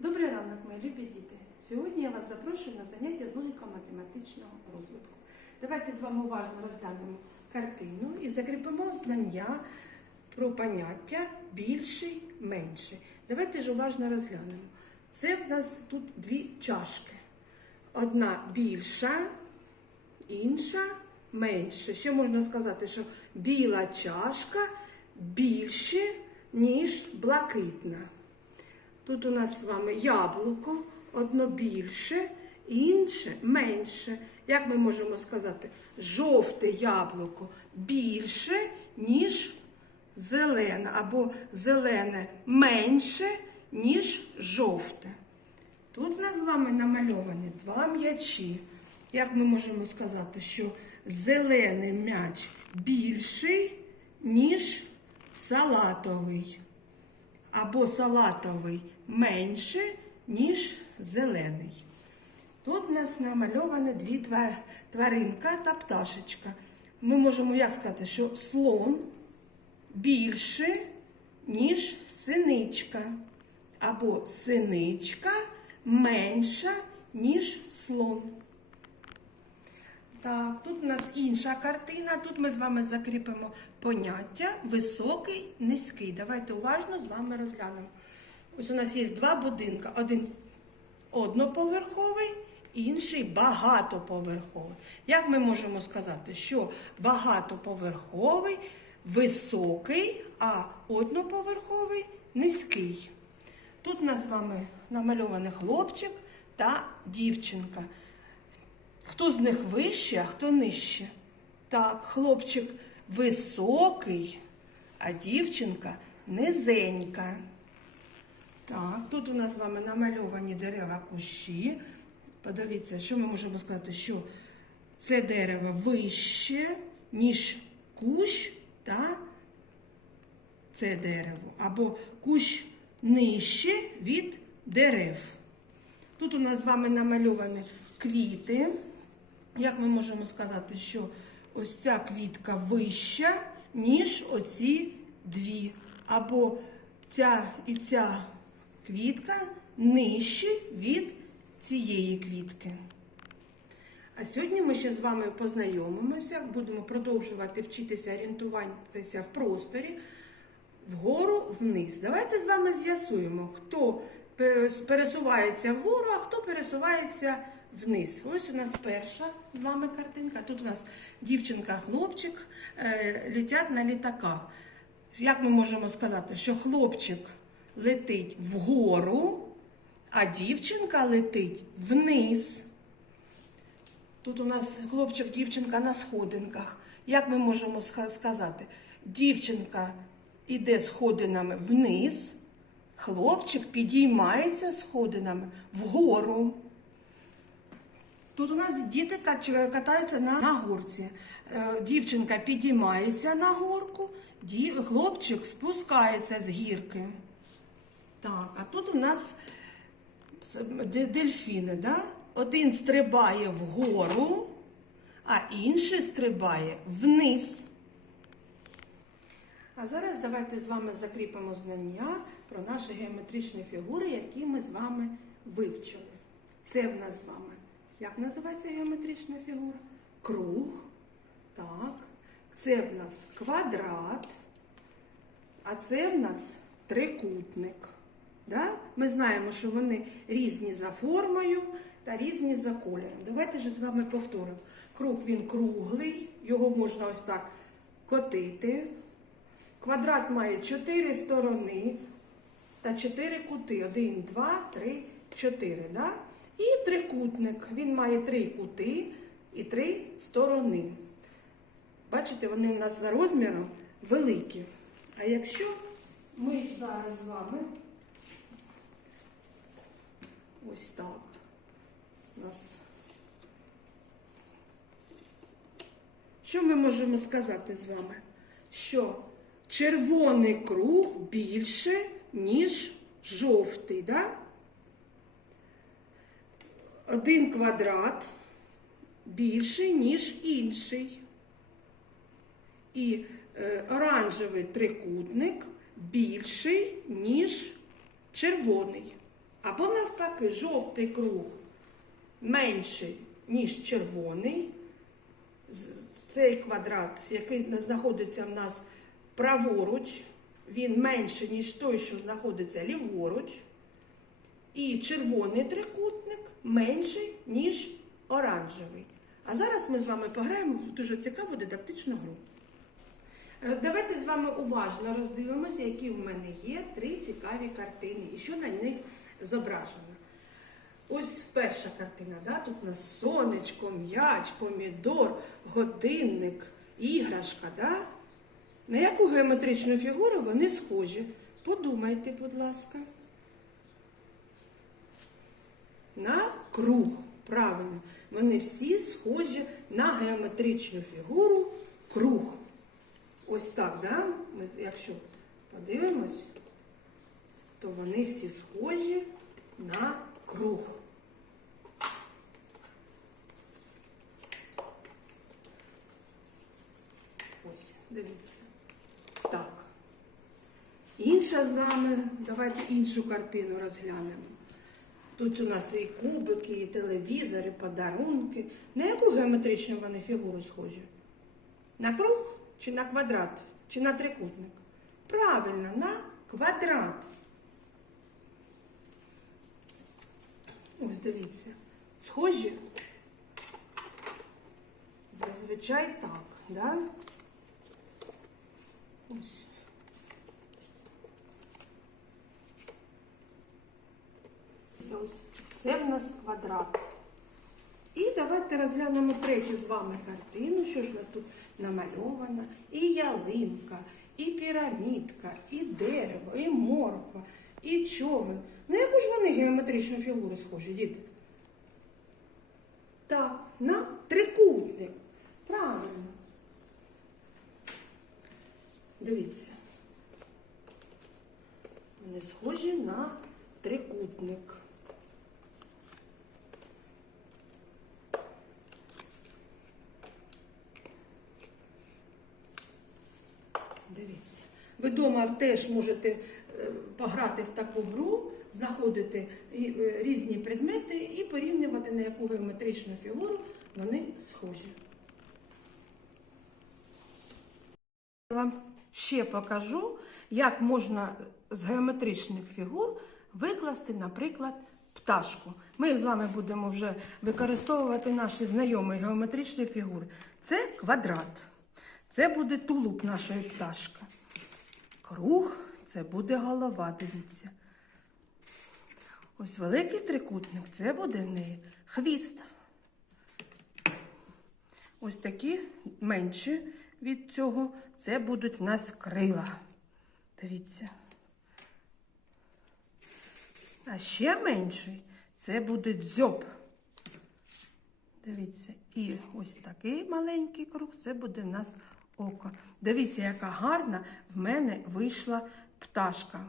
Добрий ранок, мої любі діти. Сьогодні я вас запрошую на заняття з логіко-математичного розвитку. Давайте з вами уважно розглянемо картину і закріпимо знання про поняття більший, менший. Давайте ж уважно розглянемо. Це в нас тут дві чашки. Одна більша, інша менше. Ще можна сказати, що біла чашка більше, ніж блакитна. Тут у нас з вами яблуко, одно більше, інше менше. Як ми можемо сказати, жовте яблуко більше, ніж зелене, або зелене менше, ніж жовте. Тут у нас з вами намальовані два м'ячі. Як ми можемо сказати, що зелений м'яч більший, ніж салатовий або салатовий менше, ніж зелений. Тут у нас намальовані дві тваринка та пташечка. Ми можемо як сказати, що слон більше, ніж синичка, або синичка менша, ніж слон. Так, тут у нас інша картина. Тут ми з вами закріпимо поняття високий, низький. Давайте уважно з вами розглянемо. Ось у нас є два будинки. Один одноповерховий, інший багатоповерховий. Як ми можемо сказати, що багатоповерховий високий, а одноповерховий низький. Тут у нас з вами намальований хлопчик та дівчинка. Хто з них вище, а хто нижче? Так, хлопчик високий, а дівчинка низенька. Так, тут у нас з вами намальовані дерева кущі. Подивіться, що ми можемо сказати, що це дерево вище, ніж кущ та це дерево. Або кущ нижче від дерев. Тут у нас з вами намальовані квіти. Як ми можемо сказати, що ось ця квітка вища, ніж оці дві. Або ця і ця квітка нижчі від цієї квітки. А сьогодні ми ще з вами познайомимося, будемо продовжувати вчитися орієнтуватися в просторі вгору вниз. Давайте з вами з'ясуємо, хто пересувається вгору, а хто пересувається вниз. Ось у нас перша з вами картинка. Тут у нас дівчинка, хлопчик е, летять на літаках. Як ми можемо сказати, що хлопчик летить вгору, а дівчинка летить вниз. Тут у нас хлопчик, дівчинка на сходинках. Як ми можемо сказати? Дівчинка іде сходинами вниз, хлопчик підіймається сходинами вгору. Тут у нас діти катаються на, на горці. Е, Дівчинка підіймається на горку, хлопчик спускається з гірки. Так, а тут у нас дельфіни, да? Один стрибає вгору, а інший стрибає вниз. А зараз давайте з вами закріпимо знання про наші геометричні фігури, які ми з вами вивчили. Це в нас з вами. Як називається геометрична фігура? Круг. Так. Це в нас квадрат. А це в нас трикутник. Да? Ми знаємо, що вони різні за формою та різні за кольором. Давайте ж з вами повторимо. Круг він круглий, його можна ось так котити. Квадрат має 4 сторони та 4 кути. 1, 2, 3, 4. Да? І трикутник. Він має 3 кути і 3 сторони. Бачите, вони у нас за розміром великі. А якщо ми зараз з вами ось так у нас. Що ми можемо сказати з вами? Що червоний круг більше, ніж жовтий, да? Один квадрат більший, ніж інший. І е, оранжевий трикутник більший, ніж червоний. Або навпаки, жовтий круг менший, ніж червоний. Цей квадрат, який знаходиться в нас праворуч, він менший, ніж той, що знаходиться ліворуч. І червоний трикутник менший, ніж оранжевий. А зараз ми з вами пограємо в дуже цікаву дидактичну гру. Е, Давайте з вами уважно роздивимося, які в мене є три цікаві картини і що на них зображено. Ось перша картина, да? тут у нас сонечко, м'яч, помідор, годинник, іграшка. Да? На яку геометричну фігуру вони схожі? Подумайте, будь ласка. На круг. Правильно. Вони всі схожі на геометричну фігуру круг. Ось так, да? Ми, якщо подивимось, то вони всі схожі на круг. Ось, дивіться. Так. Інша з нами, давайте іншу картину розглянемо. Тут у нас і кубики, і телевізори, подарунки. На яку геометричну вони фігуру схожі? На круг чи на квадрат, чи на трикутник? Правильно, на квадрат. Ось дивіться. Схожі? Зазвичай так, да? Ось. Це в нас квадрат. І давайте розглянемо третю з вами картину. Що ж у нас тут намальовано? І ялинка, і пірамідка, і дерево, і морква, і човен. На яку ж вони геометричну фігуру схожі, діти? Так, на трикутник. Правильно. Дивіться. Вони схожі на трикутник. Дивіться. Ви вдома теж можете е, пограти в таку гру, знаходити е, різні предмети і порівнювати, на яку геометричну фігуру вони схожі. Я вам ще покажу, як можна з геометричних фігур викласти, наприклад, пташку. Ми з вами будемо вже використовувати наші знайомі геометричні фігури. Це квадрат. Це буде тулуб нашої пташки. Круг це буде голова, дивіться. Ось великий трикутник це буде в неї хвіст. Ось такі менші від цього, це будуть в нас крила. Дивіться. А ще менший це буде дзьоб. Дивіться, і ось такий маленький круг, це буде в нас око. Дивіться, яка гарна в мене вийшла пташка.